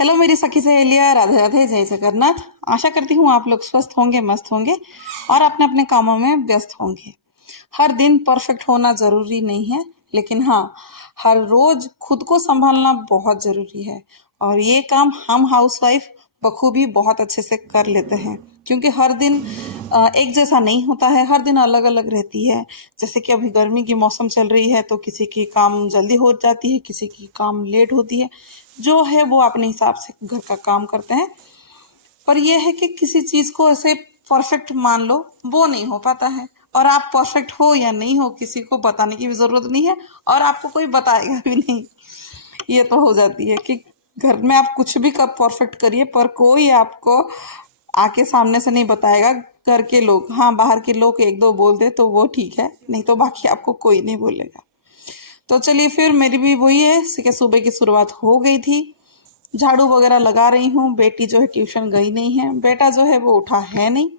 Hello मेरी सखी सहेलियां, राधे राधे, जय जगन्नाथ। आशा करती हूँ आप लोग स्वस्थ होंगे, मस्त होंगे और अपने अपने कामों में व्यस्त होंगे। हर दिन परफेक्ट होना जरूरी नहीं है, लेकिन हाँ, हर रोज खुद को संभालना बहुत जरूरी है। और ये काम हम हाउसवाइफ बखूबी बहुत अच्छे से कर लेते हैं, क्योंकि हर दिन एक जैसा नहीं होता है, हर दिन अलग अलग रहती है। जैसे कि अभी गर्मी की मौसम चल रही है तो किसी की काम जल्दी हो जाती है, किसी की काम लेट होती है। जो है वो अपने हिसाब से घर का काम करते हैं। पर यह है कि किसी चीज को ऐसे परफेक्ट मान लो, वो नहीं हो पाता है। और आप परफेक्ट हो या नहीं हो, किसी को बताने की भी जरूरत नहीं है, और आपको कोई बताएगा भी नहीं। ये तो हो जाती है कि घर में आप कुछ भी कब परफेक्ट करिए, पर कोई आपको आके सामने से नहीं बताएगा। घर के लोग, हाँ, बाहर के लोग एक दो बोल दे तो वो ठीक है, नहीं तो बाकी आपको कोई नहीं बोलेगा। तो चलिए, फिर मेरी भी वही है कि सुबह की शुरुआत हो गई थी। झाड़ू वगैरह लगा रही हूँ। बेटी जो है ट्यूशन गई नहीं है, बेटा जो है वो उठा है नहीं।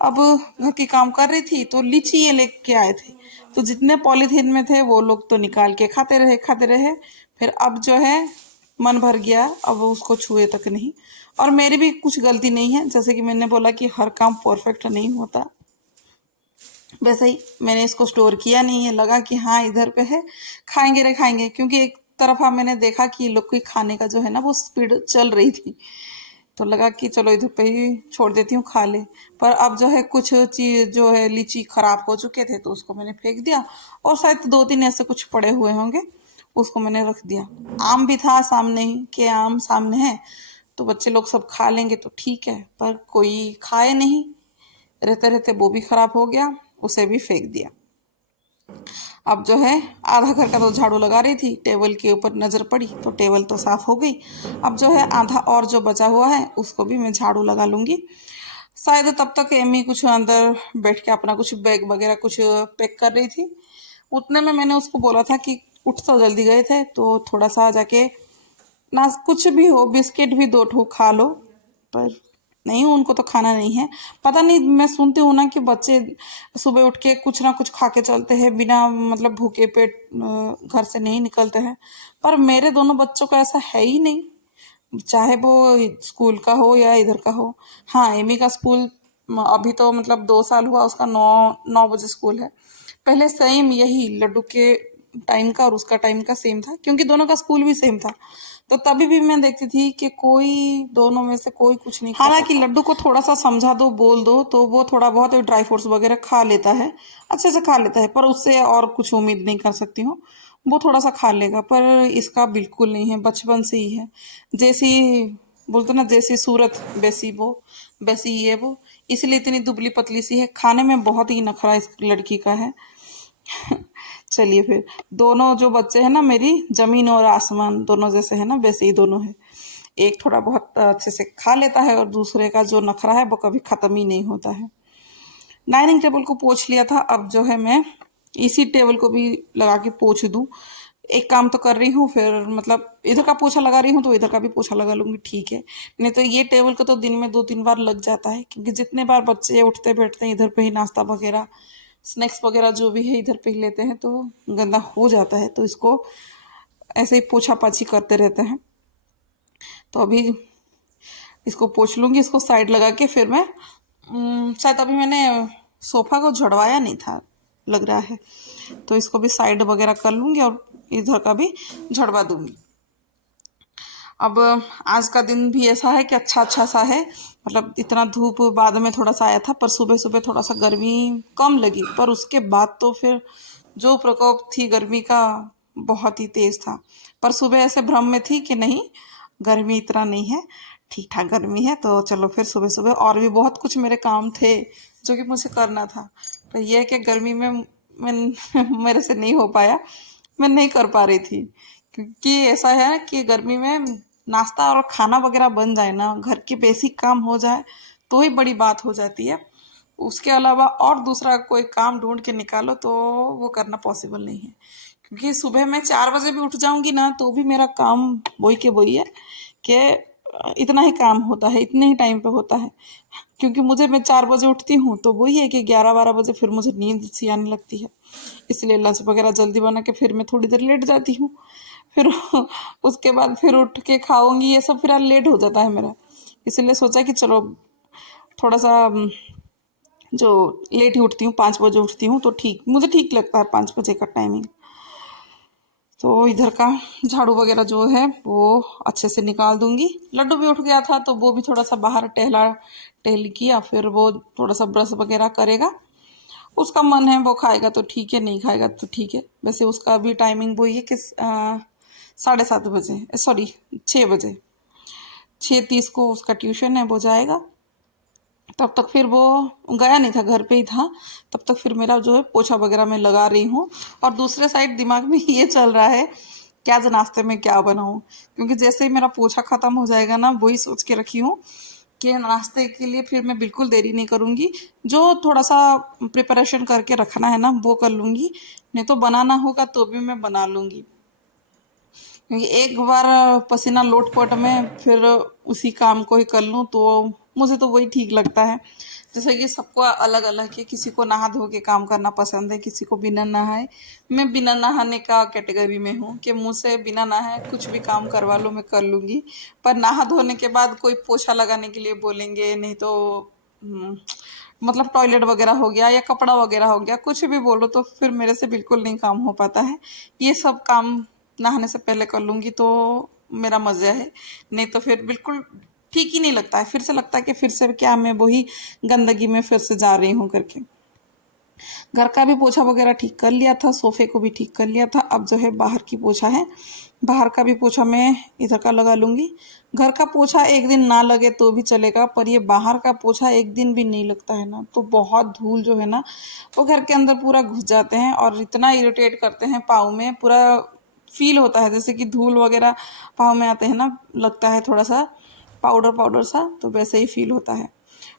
अब घर की काम कर रही थी तो लीची ये लेके आए थे, तो जितने पॉलीथीन में थे वो लोग तो निकाल के खाते रहे खाते रहे। फिर अब जो है मन भर गया, अब वो उसको छुए तक नहीं। और मेरी भी कुछ गलती नहीं है, जैसे कि मैंने बोला कि हर काम परफेक्ट नहीं होता, वैसे ही मैंने इसको स्टोर किया नहीं है। लगा कि हाँ, इधर पे है, खाएंगे रे खाएंगे, क्योंकि एक तरफा मैंने देखा कि लोग की खाने का जो है ना वो स्पीड चल रही थी। तो लगा कि चलो इधर पे ही छोड़ देती हूँ, खा ले। पर अब जो है कुछ चीज जो है लीची खराब हो चुके थे तो उसको मैंने फेंक दिया। और शायद दो तीन ऐसे कुछ पड़े हुए होंगे, उसको मैंने रख दिया। आम भी था सामने ही, के आम सामने है तो बच्चे लोग सब खा लेंगे तो ठीक है, पर कोई खाए नहीं। रहते रहते वो भी खराब हो गया, उसे भी फेंक दिया। अब जो है आधा घर का तो झाड़ू लगा रही थी, टेबल के ऊपर नजर पड़ी तो टेबल तो साफ हो गई। अब जो है आधा और जो बचा हुआ है उसको भी मैं झाड़ू लगा लूंगी। शायद तब तक एमी कुछ अंदर बैठ के अपना कुछ बैग वगैरह कुछ पैक कर रही थी। उतने में मैंने उसको बोला था कि उठ तो जल्दी गए थे तो थोड़ा सा जाके ना, कुछ भी हो, बिस्किट भी दो ठो खा लो। पर नहीं, उनको तो खाना नहीं है। पता नहीं, मैं सुनती हूँ ना कि बच्चे सुबह उठ के कुछ ना कुछ खा के चलते हैं, बिना मतलब भूखे पेट घर से नहीं निकलते हैं। पर मेरे दोनों बच्चों का ऐसा है ही नहीं, चाहे वो स्कूल का हो या इधर का हो। हाँ, एमी का स्कूल अभी तो मतलब 2 साल हुआ उसका, 9 9 बजे स्कूल है। पहले सेम यही लड्डू के टाइम का और उसका टाइम का सेम था, क्योंकि दोनों का स्कूल भी सेम था। तो तभी भी मैं देखती थी कि कोई दोनों में से कोई कुछ नहीं खाता। हालांकि लड्डू को थोड़ा सा समझा दो, बोल दो तो वो थोड़ा बहुत ड्राई फ्रूट्स वगैरह खा लेता है, अच्छे से खा लेता है, पर उससे और कुछ उम्मीद नहीं कर सकती हूँ। वो थोड़ा सा खा लेगा, पर इसका बिल्कुल नहीं है, बचपन से ही है। जैसी बोलते ना, जैसी सूरत वैसी वो, वैसी ये वो, इसलिए इतनी दुबली पतली सी है। खाने में बहुत ही नखरा इस लड़की का है। चलिए फिर, दोनों जो बच्चे हैं ना मेरी, जमीन और आसमान दोनों जैसे है ना, वैसे ही दोनों है। एक थोड़ा बहुत अच्छे से खा लेता है और दूसरे का जो नखरा है वो कभी खत्म ही नहीं होता है। डाइनिंग टेबल को पोंछ लिया था, अब जो है मैं इसी टेबल को भी लगा के पोंछ दूं। एक काम तो कर रही हूँ, फिर मतलब इधर का पोछा लगा रही हूँ तो इधर का भी पोछा लगा लूंगी, ठीक है। नहीं तो ये टेबल को तो दिन में 2 3 बार लग जाता है, क्योंकि जितने बार बच्चे उठते बैठते हैं इधर पे ही नाश्ता वगैरह, स्नैक्स वगैरह जो भी है इधर पे ही लेते हैं, तो गंदा हो जाता है। तो इसको ऐसे ही पोछा पाछी करते रहते हैं। तो अभी इसको पोछ लूंगी, इसको साइड लगा के फिर मैं शायद अभी मैंने सोफा को झड़वाया नहीं था लग रहा है, तो इसको भी साइड वगैरह कर लूंगी और इधर का भी झड़वा दूंगी। अब आज का दिन भी ऐसा है कि अच्छा अच्छा सा है, मतलब इतना धूप बाद में थोड़ा सा आया था, पर सुबह सुबह थोड़ा सा गर्मी कम लगी, पर उसके बाद तो फिर जो प्रकोप थी गर्मी का, बहुत ही तेज था। पर सुबह ऐसे भ्रम में थी कि नहीं, गर्मी इतना नहीं है, ठीक ठाक गर्मी है। तो चलो फिर सुबह सुबह और भी बहुत कुछ मेरे काम थे जो कि मुझे करना था, पर यह है कि गर्मी में मैं मेरे से नहीं हो पाया, मैं नहीं कर पा रही थी। क्योंकि ऐसा है ना कि गर्मी में नाश्ता और खाना वगैरह बन जाए ना, घर के बेसिक काम हो जाए तो ही बड़ी बात हो जाती है। उसके अलावा और दूसरा कोई काम ढूंढ के निकालो तो वो करना पॉसिबल नहीं है। क्योंकि सुबह मैं 4 बजे भी उठ जाऊंगी ना तो भी मेरा काम वही के वही है कि इतना ही काम होता है, इतने ही टाइम पे होता है। क्योंकि मैं 4 बजे उठती हूँ, तो वही है कि 11-12 बजे फिर मुझे नींद सी आने लगती है। इसलिए लंच वगैरह जल्दी बना के फिर मैं थोड़ी देर लेट जाती हूँ। फिर उसके बाद फिर उठ के खाऊंगी, ये सब फिर लेट हो जाता है मेरा। इसलिए सोचा कि चलो थोड़ा सा जो लेट ही उठती हूँ, 5 बजे उठती हूँ, तो मुझे ठीक लगता है 5 बजे का टाइमिंग। तो इधर का झाड़ू वगैरह जो है वो अच्छे से निकाल दूंगी। लड्डू भी उठ गया था, तो वो भी थोड़ा सा बाहर टहल किया, फिर वो थोड़ा सा ब्रश वगैरह करेगा। उसका मन है वो खाएगा तो ठीक है, नहीं खाएगा तो ठीक है। वैसे उसका भी टाइमिंग वही है कि 7:30 बजे, सॉरी 6 बजे, 6:30 को उसका ट्यूशन है, वो जाएगा। तब तक फिर वो गया नहीं था, घर पे ही था। तब तक फिर मेरा जो है पोछा वगैरह मैं लगा रही हूँ। और दूसरे साइड दिमाग में ये चल रहा है कि आज नाश्ते में क्या बनाऊँ, क्योंकि जैसे ही मेरा पोछा खत्म हो जाएगा ना, वही सोच के रखी हूँ कि नाश्ते के लिए फिर मैं बिल्कुल देरी नहीं करूँगी। जो थोड़ा सा प्रिपरेशन करके रखना है ना, वो कर लूँगी। नहीं तो बनाना होगा तो भी मैं बना लूँगी, क्योंकि एक बार पसीना लोटपोट में फिर उसी काम को ही कर लूँ तो मुझे तो वही ठीक लगता है। जैसे कि सबको अलग अलग है, किसी को नहा धो के काम करना पसंद है, किसी को बिना नहाए। मैं बिना नहाने का कैटेगरी में हूँ कि मुझसे बिना नहाए कुछ भी काम करवा लो, मैं कर लूँगी। पर नहा धोने के बाद कोई पोछा लगाने के लिए बोलेंगे, नहीं तो मतलब टॉयलेट वगैरह हो गया या कपड़ा वगैरह हो गया, कुछ भी बोलो, तो फिर मेरे से बिल्कुल नहीं काम हो पाता है। ये सब काम नहाने से पहले कर लूँगी तो मेरा मज़ा है। नहीं तो फिर बिल्कुल ठीक ही नहीं लगता है, फिर से लगता है कि फिर से क्या मैं वही गंदगी में फिर से जा रही हूँ करके। घर का भी पोछा वगैरह ठीक कर लिया था, सोफे को भी ठीक कर लिया था। अब जो है बाहर की पोछा है, बाहर का भी पोछा मैं इधर का लगा लूँगी। घर का पोछा एक दिन ना लगे तो भी चलेगा, पर ये बाहर का पोछा एक दिन भी नहीं लगता है ना, तो बहुत धूल जो है ना वो घर के अंदर पूरा घुस जाते हैं और इतना इरिटेट करते हैं। पाँव में पूरा फील होता है जैसे कि धूल वगैरह पाँव में आते हैं ना, लगता है थोड़ा सा पाउडर पाउडर सा, तो वैसे ही फील होता है।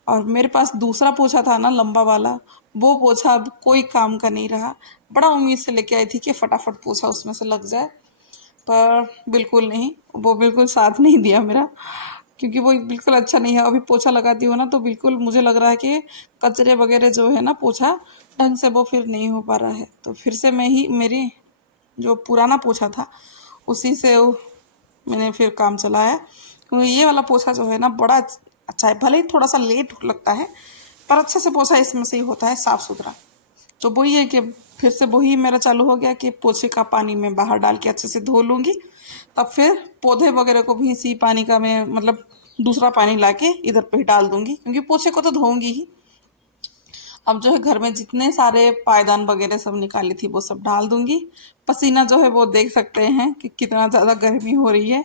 और मेरे पास दूसरा पोछा था ना, लंबा वाला, वो पोछा अब कोई काम का नहीं रहा। बड़ा उम्मीद से लेके आई थी कि फटाफट पोछा उसमें से लग जाए, पर बिल्कुल नहीं, वो बिल्कुल साथ नहीं दिया मेरा, क्योंकि वो बिल्कुल अच्छा नहीं है। अभी पोछा लगाती हूँ ना तो बिल्कुल मुझे लग रहा है कि कचरे वगैरह जो है ना, पोछा ढंग से वो फिर नहीं हो पा रहा है। तो फिर से मैं ही मेरी जो पुराना पोछा था उसी से मैंने फिर काम चलाया, क्योंकि ये वाला पोछा जो है ना बड़ा अच्छा है। भले ही थोड़ा सा लेट लगता है, पर अच्छे से पोछा इसमें से ही होता है, साफ़ सुथरा। तो वही है कि फिर से वही मेरा चालू हो गया कि पोछे का पानी मैं बाहर डाल के अच्छे से धो लूँगी। तब फिर पौधे वगैरह को भी इसी पानी का मैं मतलब दूसरा पानी लाके इधर पे ही डाल दूँगी, क्योंकि पोछे को तो धोऊँगी ही। अब जो है घर में जितने सारे पायदान वगैरह सब निकाली थी वो सब डाल दूँगी। पसीना जो है वो देख सकते हैं कि कितना ज़्यादा गर्मी हो रही है,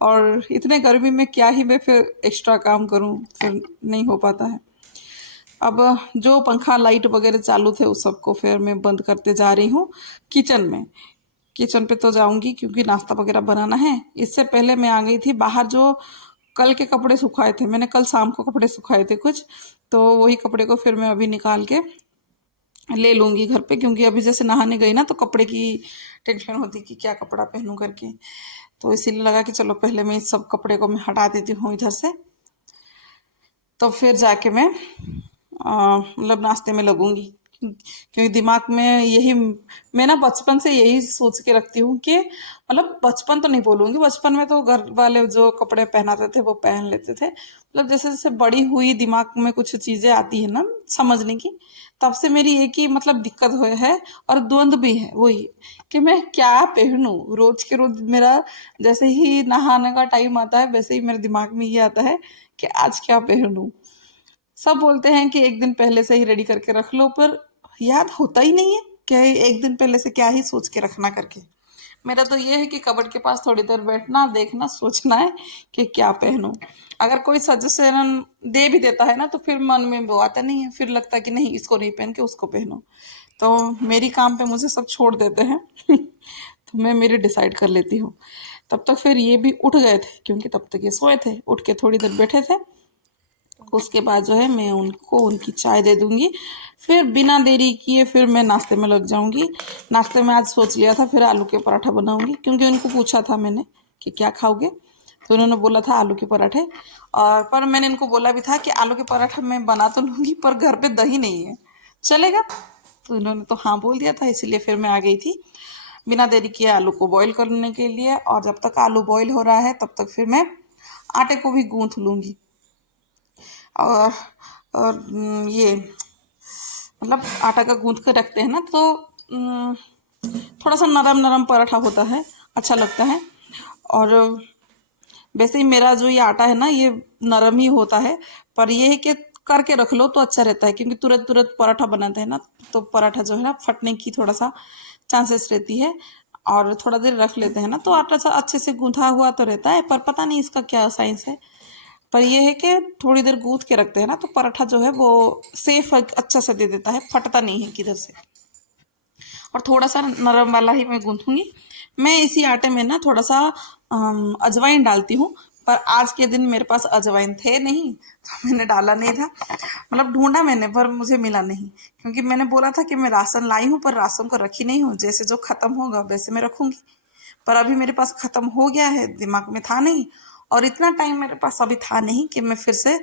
और इतने गर्मी में क्या ही मैं फिर एक्स्ट्रा काम करूँ, फिर नहीं हो पाता है। अब जो पंखा लाइट वगैरह चालू थे उस सबको फिर मैं बंद करते जा रही हूँ। किचन में किचन पे तो जाऊंगी क्योंकि नाश्ता वगैरह बनाना है। इससे पहले मैं आ गई थी बाहर, जो कल के कपड़े सुखाए थे मैंने, कल शाम को कपड़े सुखाए थे कुछ, तो वही कपड़े को फिर मैं अभी निकाल के ले लूँगी घर पे, क्योंकि अभी जैसे नहाने गई ना तो कपड़े की टेंशन होती कि क्या कपड़ा पहनूं करके। तो इसीलिए लगा कि चलो पहले मैं इस सब कपड़े को मैं हटा देती हूँ इधर से, तो फिर जाके मैं मतलब नाश्ते में लगूंगी। क्योंकि दिमाग में यही, मैं ना बचपन से यही सोच के रखती हूँ कि मतलब बचपन तो नहीं बोलूँगी, बचपन में तो घर वाले जो कपड़े पहनाते थे वो पहन लेते थे। मतलब जैसे जैसे बड़ी हुई दिमाग में कुछ चीज़ें आती है ना समझने की, तब से मेरी एक ही मतलब दिक्कत हुई है, और द्वंद भी है वही कि मैं क्या पहनूं। रोज के रोज मेरा जैसे ही नहाने का टाइम आता है वैसे ही मेरे दिमाग में ये आता है कि आज क्या पहनूं। सब बोलते हैं कि एक दिन पहले से ही रेडी करके रख लो, पर याद होता ही नहीं है कि एक दिन पहले से क्या ही सोच के रखना करके। मेरा तो ये है कि कबर्ड के पास थोड़ी देर बैठना, देखना, सोचना है कि क्या पहनूं। अगर कोई सजेशन दे भी देता है ना तो फिर मन में वो आता नहीं है, फिर लगता है कि नहीं इसको नहीं पहन के उसको पहनो। तो मेरी काम पे मुझे सब छोड़ देते हैं तो मैं मेरी डिसाइड कर लेती हूँ। तब तक फिर ये भी उठ गए थे, क्योंकि तब तक ये सोए थे, उठ के थोड़ी देर बैठे थे। उसके बाद जो है मैं उनको उनकी चाय दे दूंगी, फिर बिना देरी किए फिर मैं नाश्ते में लग जाऊंगी। नाश्ते में आज सोच लिया था फिर आलू के पराठा बनाऊंगी, क्योंकि उनको पूछा था मैंने कि क्या खाओगे। तो उन्होंने बोला था आलू के पराठे। और पर मैंने इनको बोला भी था कि आलू के पराठे मैं बना तो लूँगी पर घर पे दही नहीं है, चलेगा? तो इन्होंने तो हाँ बोल दिया था, इसीलिए फिर मैं आ गई थी बिना देरी किए आलू को बॉईल करने के लिए। और जब तक आलू बॉईल हो रहा है तब तक फिर मैं आटे को भी गूँथ लूँगी। और ये मतलब आटा का गूँथ के रखते हैं ना तो थोड़ा सा नरम नरम पराठा होता है, अच्छा लगता है। और वैसे ही मेरा जो ये आटा है ना ये नरम ही होता है, पर ये है कि करके रख लो तो अच्छा रहता है, क्योंकि तुरंत तुरंत पराठा बनाते हैं ना तो पराठा जो है ना फटने की थोड़ा सा चांसेस रहती है। और थोड़ा देर रख लेते हैं ना तो आटा सा अच्छे से गूंथा हुआ तो रहता है, पर पता नहीं इसका क्या साइंस है। पर ये है कि थोड़ी देर गूंथ के रखते हैं ना तो पराठा जो है वो सेफ अच्छा से दे देता है, फटता नहीं है किधर से। और थोड़ा सा नरम वाला ही मैं गूंथूंगी। मैं इसी आटे में ना थोड़ा सा अजवाइन डालती हूँ, पर आज के दिन मेरे पास अजवाइन थे नहीं तो मैंने डाला नहीं था। मतलब ढूंढा मैंने पर मुझे मिला नहीं, क्योंकि मैंने बोला था कि मैं राशन लाई हूँ पर राशन को रखी नहीं हूँ, जैसे जो खत्म होगा वैसे मैं रखूंगी। पर अभी मेरे पास खत्म हो गया है, दिमाग में था नहीं। और इतना टाइम मेरे पास अभी था नहीं कि मैं फिर से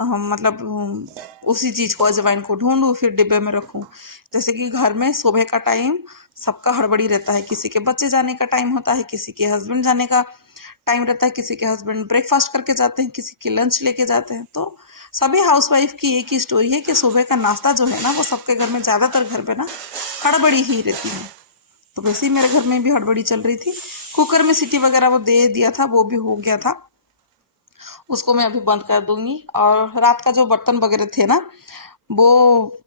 मतलब उसी चीज़ को अजवाइन को ढूंढूं फिर डिब्बे में रखूं। जैसे कि घर में सुबह का टाइम सबका हड़बड़ी रहता है, किसी के बच्चे जाने का टाइम होता है, किसी के हस्बैंड जाने का टाइम रहता है, किसी के हस्बैंड ब्रेकफास्ट करके जाते हैं, किसी के लंच लेके जाते हैं। तो सभी हाउसवाइफ की एक ही स्टोरी है कि सुबह का नाश्ता जो है ना वो सबके घर में, ज़्यादातर घर पे ना हड़बड़ी ही रहती है। तो वैसे ही मेरे घर में भी हड़बड़ी चल रही थी। कुकर में सीटी वगैरह वो दे दिया था, वो भी हो गया था, उसको मैं अभी बंद कर दूंगी। और रात का जो बर्तन वगैरह थे ना वो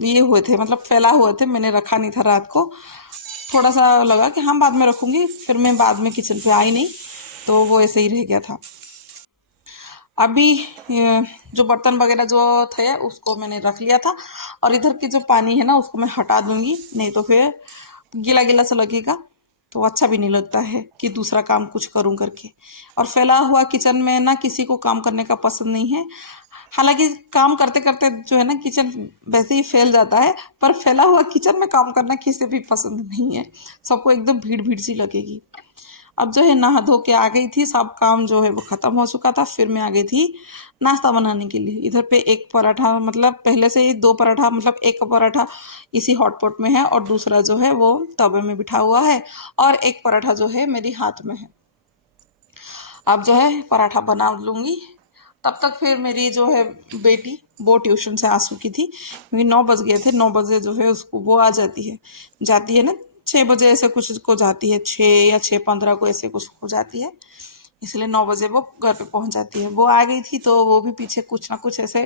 ये हुए थे, मतलब फैला हुए थे, मैंने रखा नहीं था रात को। थोड़ा सा लगा कि हाँ बाद में रखूंगी, फिर मैं बाद में किचन पे आई नहीं तो वो ऐसे ही रह गया था। अभी जो बर्तन वगैरह जो थे उसको मैंने रख लिया था, और इधर की जो पानी है ना उसको मैं हटा दूंगी, नहीं तो फिर गीला गीला सा लगेगा तो अच्छा भी नहीं लगता है कि दूसरा काम कुछ करूं करके। और फैला हुआ किचन में ना किसी को काम करने का पसंद नहीं है। हालांकि काम करते करते जो है ना किचन वैसे ही फैल जाता है, पर फैला हुआ किचन में काम करना किसी भी पसंद नहीं है, सबको एकदम भीड़ भीड़ सी लगेगी। अब जो है नहा धो के आ गई थी, सब काम जो है वो खत्म हो चुका था, फिर मैं आ गई थी नाश्ता बनाने के लिए। इधर पे एक पराठा, मतलब पहले से ही दो पराठा, मतलब एक पराठा इसी हॉटपॉट में है और दूसरा जो है वो तवे में बिठा हुआ है, और एक पराठा जो है मेरी हाथ में है। अब जो है पराठा बना लूँगी, तब तक फिर मेरी जो है बेटी वो ट्यूशन से आ चुकी थी, क्योंकि 9 बज गए थे। 9 बजे जो है उसको वो आ जाती है ना, 6 बजे ऐसे कुछ को जाती है, 6 या 6:15 को ऐसे कुछ हो जाती है, इसलिए 9 बजे वो घर पे पहुंच जाती है। वो आ गई थी तो वो भी पीछे कुछ ना कुछ ऐसे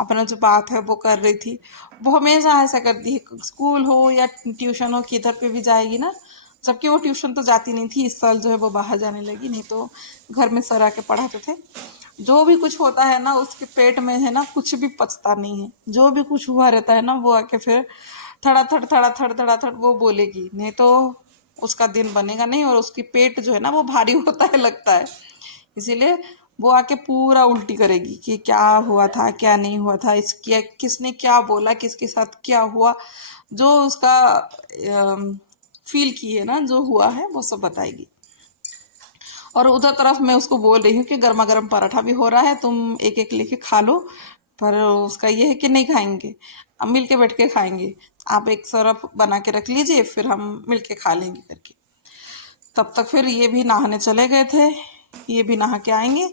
अपना जो बात है वो कर रही थी। वो हमेशा ऐसा करती है, स्कूल हो या ट्यूशन हो, किधर पे भी जाएगी ना। जबकि वो ट्यूशन तो जाती नहीं थी, इस साल जो है वो बाहर जाने लगी, नहीं तो घर में सर आके पढ़ाते थे। जो भी कुछ होता है ना उसके पेट में है ना कुछ भी पचता नहीं है, जो भी कुछ हुआ रहता है ना वो आके फिर थड़ा थड़ वो बोलेगी, नहीं तो उसका दिन बनेगा नहीं, और उसकी पेट जो है ना वो भारी होता है लगता है। इसीलिए वो आके पूरा उल्टी करेगी कि क्या हुआ था क्या नहीं हुआ था, इसकी किसने क्या बोला, किसके साथ क्या हुआ, जो उसका फील की है ना जो हुआ है वो सब बताएगी। और उधर तरफ मैं उसको बोल रही हूँ कि गर्मा गर्म पराठा भी हो रहा है, तुम एक एक लेके खा लो। पर उसका ये है कि नहीं खाएंगे, हम मिल के बैठ के खाएंगे, आप एक तरफ बना के रख लीजिए फिर हम मिल के खा लेंगे करके। तब तक फिर ये भी नहाने चले गए थे, ये भी नहा के आएंगे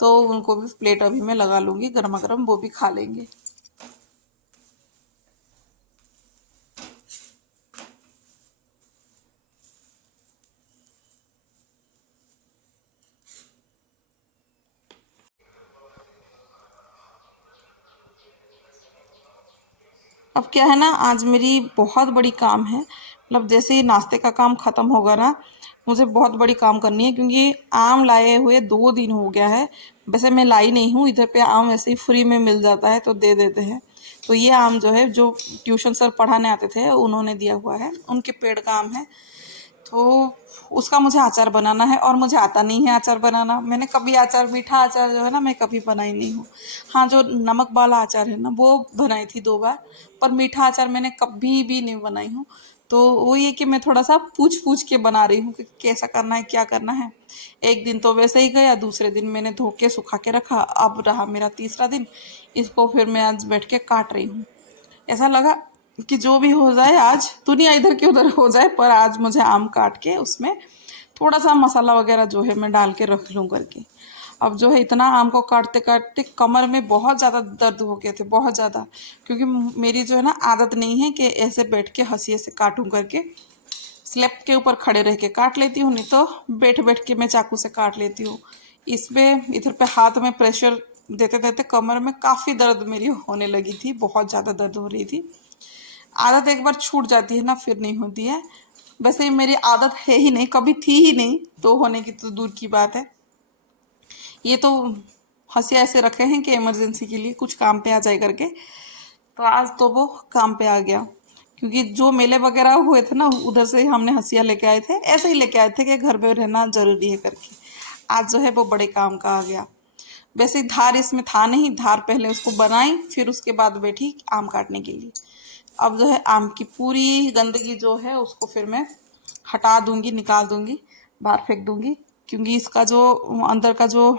तो उनको भी प्लेट अभी मैं लगा लूँगी गर्मा गर्म, वो भी खा लेंगे। अब क्या है ना, आज मेरी बहुत बड़ी काम है, मतलब जैसे ही नाश्ते का काम ख़त्म होगा ना मुझे बहुत बड़ी काम करनी है, क्योंकि आम लाए हुए 2 दिन हो गया है। वैसे मैं लाई नहीं हूँ, इधर पे आम ऐसे ही फ्री में मिल जाता है तो दे देते हैं। तो ये आम जो है जो ट्यूशन सर पढ़ाने आते थे उन्होंने दिया हुआ है, उनके पेड़ का आम है। तो उसका मुझे अचार बनाना है, और मुझे आता नहीं है अचार बनाना। मैंने कभी अचार, मीठा अचार जो है ना मैं कभी बनाई नहीं हूँ। हाँ जो नमक वाला अचार है ना वो बनाई थी 2 बार, पर मीठा अचार मैंने कभी भी नहीं बनाई हूँ। तो वही है कि मैं थोड़ा सा पूछ पूछ के बना रही हूँ कि कैसा करना है, क्या करना है। एक दिन तो वैसे ही गया, दूसरे दिन मैंने धो के सुखा के रखा, अब रहा मेरा तीसरा दिन। इसको फिर मैं आज बैठ के काट रही हूँ। ऐसा लगा कि जो भी हो जाए, आज दुनिया इधर की उधर हो जाए, पर आज मुझे आम काट के उसमें थोड़ा सा मसाला वगैरह जो है मैं डाल के रख लूँ करके। अब जो है इतना आम को काटते काटते कमर में बहुत ज़्यादा दर्द हो गए थे, बहुत ज़्यादा। क्योंकि मेरी जो है ना आदत नहीं है कि ऐसे बैठ के हंसी से काटूं करके। स्लैब के ऊपर खड़े रह के काट लेती हूँ, नहीं तो बैठ बैठ के मैं चाकू से काट लेती हूँ। इसमें इधर पे हाथ में प्रेशर देते देते कमर में काफ़ी दर्द मेरी होने लगी थी, बहुत ज़्यादा दर्द हो रही थी। आदत एक बार छूट जाती है ना, फिर नहीं होती है। वैसे ही मेरी आदत है ही नहीं, कभी थी ही नहीं, तो होने की तो दूर की बात है। ये तो हंसी ऐसे रखे हैं कि इमरजेंसी के लिए कुछ काम पे आ जाए करके। तो आज तो वो काम पे आ गया, क्योंकि जो मेले वगैरह हुए थे ना, उधर से हमने हंसिया लेके आए थे, ऐसे ही लेके आए थे कि घर में रहना जरूरी है करके। आज जो है वो बड़े काम का आ गया। वैसे धार इसमें था नहीं, धार पहले उसको बनाई, फिर उसके बाद बैठी आम काटने के लिए। अब जो है आम की पूरी गंदगी जो है उसको फिर मैं हटा दूंगी, निकाल दूंगी, बाहर फेंक दूंगी। क्योंकि इसका जो अंदर का जो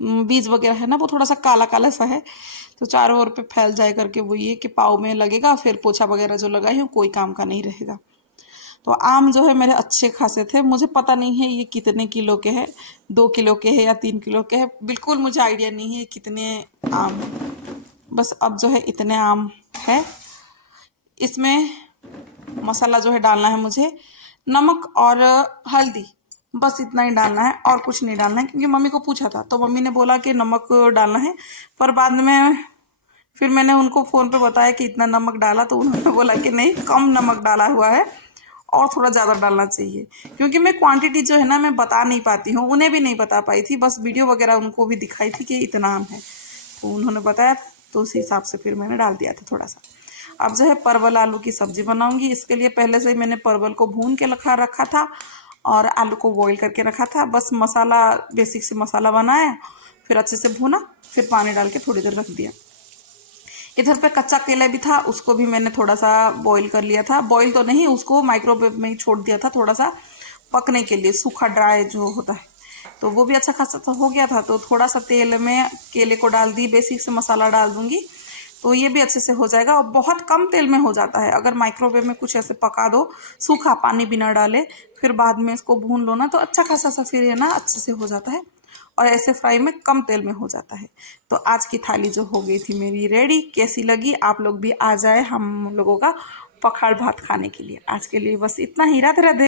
बीज वगैरह है ना, वो थोड़ा सा काला काला सा है, तो चारों ओर पे फैल जाए करके वो ये कि पाव में लगेगा, फिर पोछा वगैरह जो लगाई हूँ कोई काम का नहीं रहेगा। तो आम जो है मेरे अच्छे खासे थे। मुझे पता नहीं है ये कितने किलो के हैं, 2 किलो के हैं या 3 किलो के हैं, बिल्कुल मुझे आइडिया नहीं है कितने आम हैं। बस अब जो है इतने आम है। इसमें मसाला जो है डालना है मुझे, नमक और हल्दी, बस इतना ही डालना है और कुछ नहीं डालना है। क्योंकि मम्मी को पूछा था तो मम्मी ने बोला कि नमक डालना है, पर बाद में फिर मैंने उनको फ़ोन पे बताया कि इतना नमक डाला, तो उन्होंने बोला कि नहीं, कम नमक डाला हुआ है और थोड़ा ज़्यादा डालना चाहिए। क्योंकि मैं क्वांटिटी जो है ना मैं बता नहीं पाती हूँ, उन्हें भी नहीं बता पाई थी, बस वीडियो वगैरह उनको भी दिखाई थी कि इतना आम है, तो उन्होंने बताया, तो उसी हिसाब से फिर मैंने डाल दिया था थोड़ा सा। अब जो है परवल आलू की सब्जी बनाऊंगी। इसके लिए पहले से ही मैंने परवल को भून के रखा था और आलू को बॉईल करके रखा था। बस मसाला, बेसिक से मसाला बनाया, फिर अच्छे से भूना, फिर पानी डाल के थोड़ी देर रख दिया। इधर पे कच्चा केला भी था, उसको भी मैंने थोड़ा सा बॉईल कर लिया था, बॉईल तो नहीं, उसको माइक्रोवेव में ही छोड़ दिया था थोड़ा सा पकने के लिए, सूखा ड्राई जो होता है। तो वो भी अच्छा खासा तो हो गया था। तो थोड़ा सा तेल में केले को डाल दी, बेसिक से मसाला डाल दूंगी, तो ये भी अच्छे से हो जाएगा। और बहुत कम तेल में हो जाता है, अगर माइक्रोवेव में कुछ ऐसे पका दो, सूखा पानी बिना डाले, फिर बाद में इसको भून लो ना, तो अच्छा खासा सा फिर है ना अच्छे से हो जाता है। और ऐसे फ्राई में कम तेल में हो जाता है। तो आज की थाली जो हो गई थी मेरी रेडी। कैसी लगी? आप लोग भी आ जाए हम लोगों का पखाल भात खाने के लिए। आज के लिए बस इतना ही। राधे राधे।